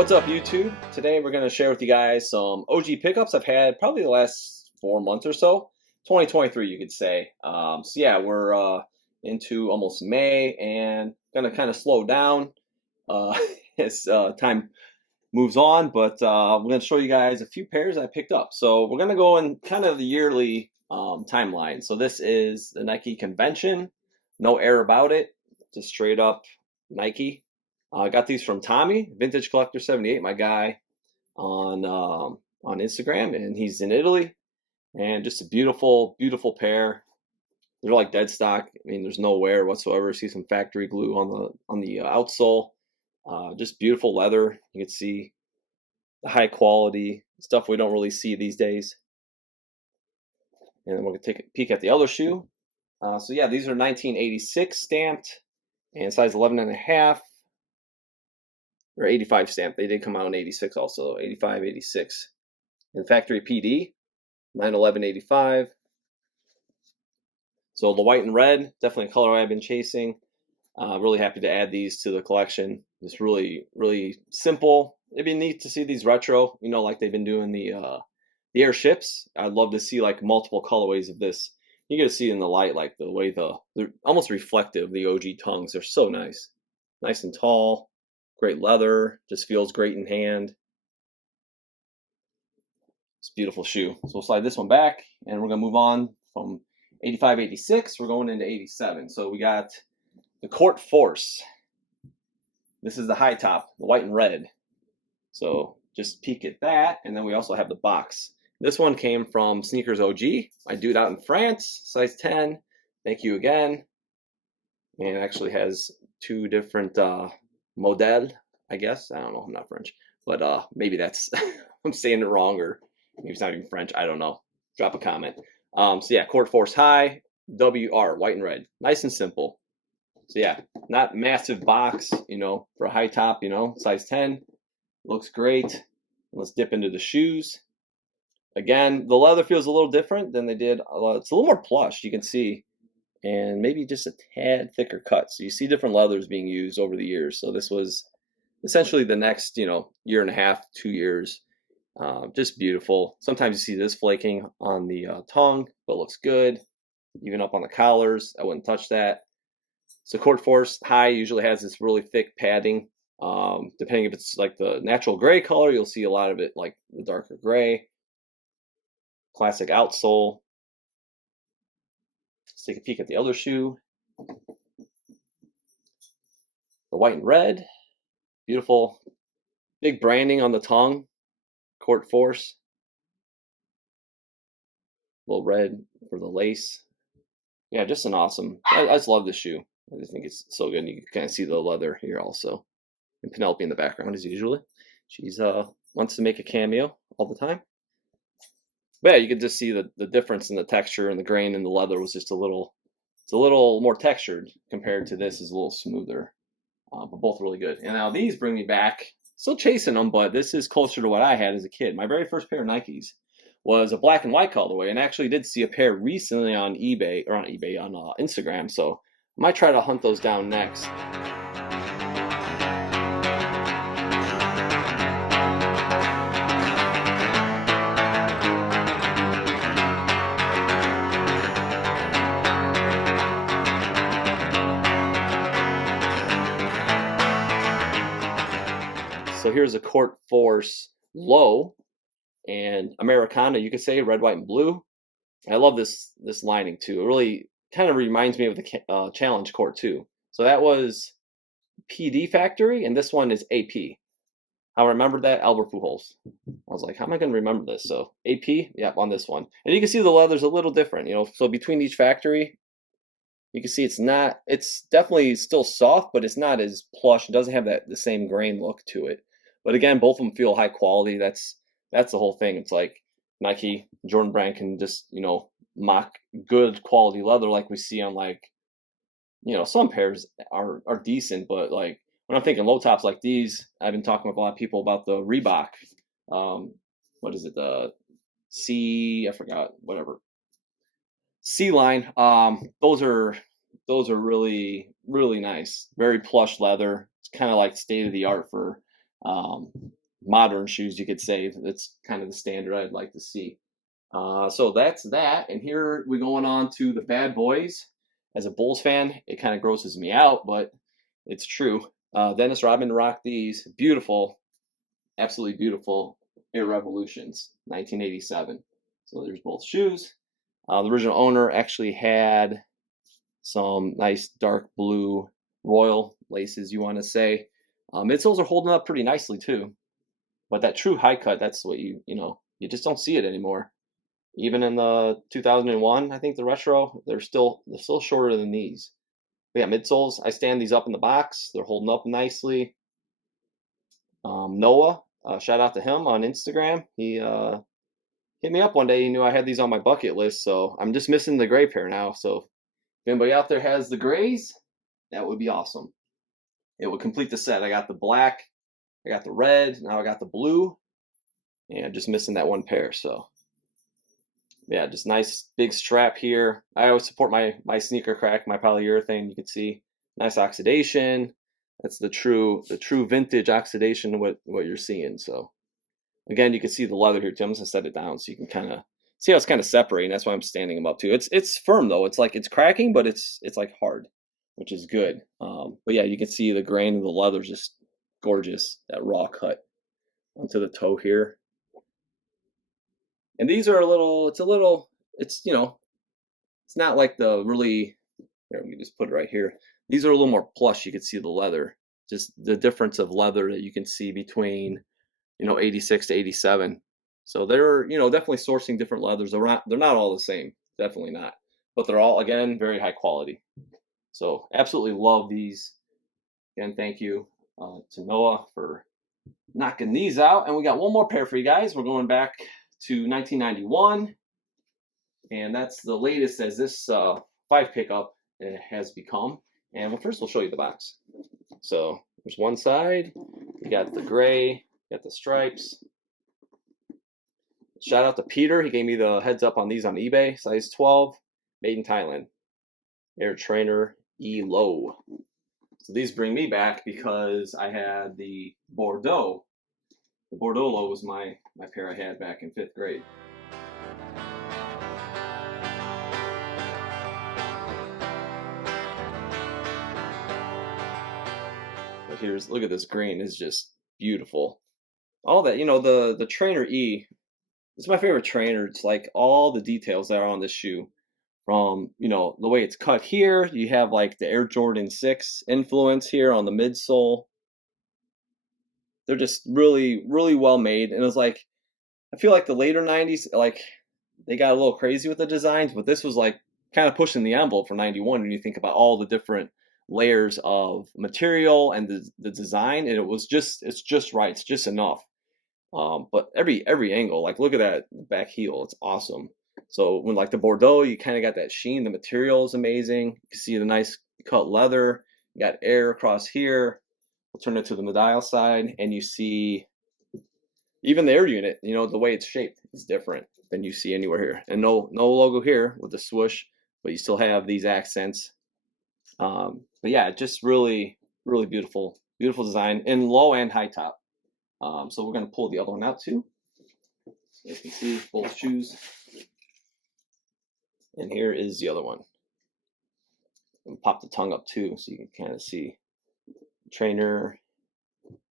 What's up, YouTube? Today we're going to share with you guys some OG pickups I've had probably the last 4 months or so. 2023, you could say. So yeah, we're into almost May and going to kind of slow down uh, as time moves on. But I'm going to show you guys a few pairs I picked up. So we're going to go in kind of the yearly timeline. So this is the Nike Convention. No air about it. Just straight up Nike. I got these from Tommy, Vintage Collector 78, my guy on Instagram, and he's in Italy. And just a beautiful, beautiful pair. They're like dead stock. I mean, there's no wear whatsoever. See some factory glue on the outsole. Just beautiful leather. You can see the high quality stuff we don't really see these days. And then we're gonna take a peek at the other shoe. So yeah, these are 1986 stamped and size 11 and a half. Or 85 stamp. They did come out in 86 also, 85, 86. And factory PD, 9/11/85. So the white and red, definitely a color I've been chasing. Really happy to add these to the collection. Just really, really simple. It'd be neat to see these retro, like they've been doing the airships. I'd love to see like multiple colorways of this. You get to see in the light, like the way they're almost reflective, the OG tongues. They're so nice. Nice and tall. Great leather, just feels great in hand. It's a beautiful shoe. So we'll slide this one back, and we're going to move on from 85, 86. We're going into 87. So we got the Court Force. This is the high top, the white and red. So just peek at that, and then we also have the box. This one came from Sneakers OG, my dude out in France, size 10. Thank you again. And it actually has two different model, I guess. I don't know. I'm not French, but maybe that's I'm saying it wrong, or maybe it's not even French. I don't know. Drop a comment. So yeah, Court Force High, WR, white and red, nice and simple. So yeah, not massive box, for a high top, size 10. Looks great. Let's dip into the shoes. Again, the leather feels a little different than they did. It's a little more plush, you can see, and maybe just a tad thicker cut. So you see different leathers being used over the years. So this was essentially the next, year and a half, 2 years. Just beautiful. Sometimes you see this flaking on the tongue, but looks good. Even up on the collars, I wouldn't touch that. So Court Force High usually has this really thick padding. Depending if it's like the natural gray color, you'll see a lot of it like the darker gray. Classic outsole. Let's take a peek at the other shoe. The white and red. Beautiful. Big branding on the tongue. Court Force. A little red for the lace. Yeah, just an awesome. I just love this shoe. I just think it's so good. And you can kind of see the leather here also. And Penelope in the background as usually. She's wants to make a cameo all the time. But yeah, you could just see the difference in the texture, and the grain in the leather was just it's a little more textured compared to this is a little smoother. But both really good. And now these bring me back. Still chasing them, but this is closer to what I had as a kid. My very first pair of Nikes was a black and white colorway, and I actually did see a pair recently on eBay, or on Instagram. So I might try to hunt those down next. So here's a Court Force Low and Americana, you could say, red, white, and blue. I love this lining too. It really kind of reminds me of the Challenge Court too. So that was PD Factory, and this one is AP. I remember that, Albert Pujols. I was like, how am I going to remember this? So AP, yep, on this one. And you can see the leather's a little different, So between each factory, you can see it's definitely still soft, but it's not as plush. It doesn't have the same grain look to it. But again, both of them feel high quality. That's the whole thing. It's like Nike, Jordan Brand can just, mock good quality leather like we see on like, some pairs are decent, but like when I'm thinking low tops like these, I've been talking with a lot of people about the Reebok. What is it? The I forgot, whatever. C line. Those are really, really nice. Very plush leather. It's kind of like state of the art for modern shoes, you could say. That's kind of the standard I'd like to see. So that's that. And here we're going on to the bad boys. As a Bulls fan, it kind of grosses me out, but it's true. Dennis Rodman rocked these beautiful, absolutely beautiful Air Revolutions, 1987. So there's both shoes. The original owner actually had some nice dark blue royal laces, you want to say. Midsoles are holding up pretty nicely too. But that true high cut, that's what you just don't see it anymore. Even in the 2001, I think the retro, they're still shorter than these. But yeah, midsoles, I stand these up in the box. They're holding up nicely. Noah, shout out to him on Instagram. He hit me up one day. He knew I had these on my bucket list, so I'm just missing the gray pair now. So if anybody out there has the grays, that would be awesome. It would complete the set. I got the black, I got the red, now I got the blue, and just missing that one pair. So yeah, just nice big strap here. I always support my sneaker crack, my polyurethane. You can see nice oxidation. That's the true vintage oxidation, what you're seeing. So again, you can see the leather here too. I'm just gonna set it down so you can kind of see how it's kind of separating. That's why I'm standing them up too. It's firm though. It's like it's cracking, but it's like hard, which is good. But yeah, you can see the grain of the leather is just gorgeous. That raw cut onto the toe here. And these are it's not like the really, here, let me just put it right here. These are a little more plush. You can see the leather, just the difference of leather that you can see between, 86 to 87. So they're, definitely sourcing different leathers. They're not all the same, definitely not. But they're all, again, very high quality. So absolutely love these. Again, thank you to Noah for knocking these out. And we got one more pair for you guys. We're going back to 1991, and that's the latest as this 5 pickup has become. And first we'll show you the box. So there's one side, you got the gray, got the stripes. Shout out to Peter, he gave me the heads up on these on eBay, size 12, made in Thailand. Air Trainer E Low. So these bring me back because I had the Bordeaux. The Bordeaux Low was my pair I had back in 5th grade. But look at this green, is just beautiful. All that, the Trainer E, it's my favorite trainer. It's like all the details that are on this shoe. From, the way it's cut here, you have like the Air Jordan 6 influence here on the midsole. They're just really, really well made. And it's like, I feel like the later 90s, like they got a little crazy with the designs, but this was like kind of pushing the envelope for 91 when you think about all the different layers of material and the design. And it's just right. It's just enough. But every angle, like look at that back heel. It's awesome. So when like the Bordeaux, you kind of got that sheen. The material is amazing. You can see the nice cut leather. You got air across here. We'll turn it to the Medial side, and you see even the air unit. The way it's shaped is different than you see anywhere here. And no logo here with the swoosh, but you still have these accents. But yeah, just really, really beautiful design in low and high top. So we're gonna pull the other one out too. So you can see both shoes. And here is the other one. And pop the tongue up too, so you can kind of see. Trainer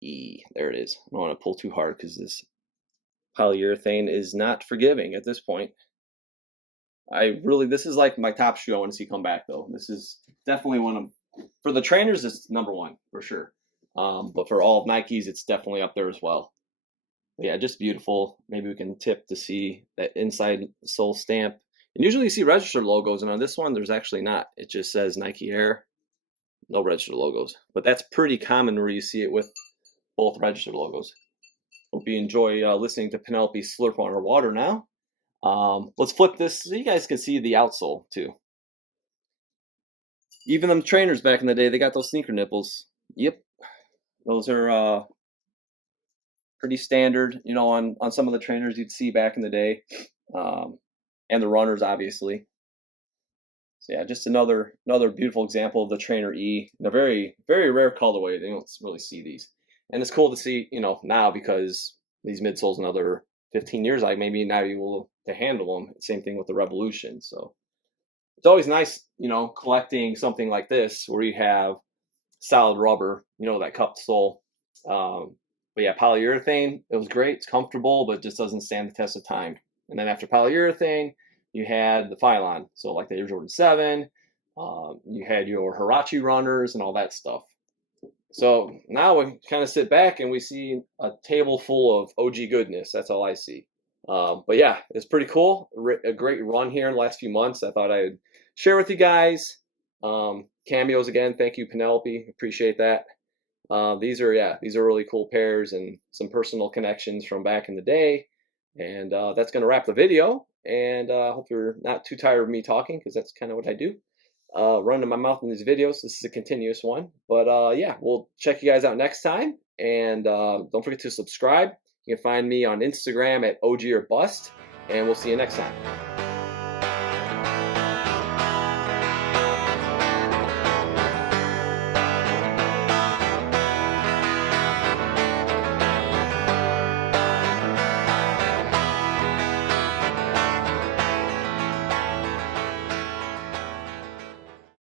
E. There it is. I don't want to pull too hard because this polyurethane is not forgiving at this point. This is like my top shoe I want to see come back though. This is definitely for the trainers, it's number 1 for sure. But for all of Nikes, it's definitely up there as well. But yeah, just beautiful. Maybe we can tip to see that inside sole stamp. And usually you see registered logos, and on this one, there's actually not. It just says Nike Air, no registered logos. But that's pretty common where you see it with both registered logos. Hope you enjoy listening to Penelope slurp on her water now. Let's flip this so you guys can see the outsole too. Even them trainers back in the day, they got those sneaker nipples. Yep, those are pretty standard, on some of the trainers you'd see back in the day, and the runners obviously. So yeah, just another beautiful example of the Trainer E in a very, very rare colorway. They don't really see these. And it's cool to see, now, because these midsoles, another 15 years, like maybe now you will to handle them. Same thing with the Revolution. So it's always nice, collecting something like this where you have solid rubber, that cupped sole. But yeah, polyurethane, it was great. It's comfortable, but just doesn't stand the test of time. And then after polyurethane, you had the Phylon. So like the Air Jordan 7, you had your Huarache runners and all that stuff. So now we kind of sit back and we see a table full of OG goodness. That's all I see. But yeah, it's pretty cool. A great run here in the last few months. I thought I'd share with you guys. Cameos again. Thank you, Penelope. Appreciate that. These are really cool pairs and some personal connections from back in the day. And that's going to wrap the video. And I hope you're not too tired of me talking, because that's kind of what I do. Running my mouth in these videos. This is a continuous one. But yeah, we'll check you guys out next time. And don't forget to subscribe. You can find me on Instagram at OG or Bust. And we'll see you next time.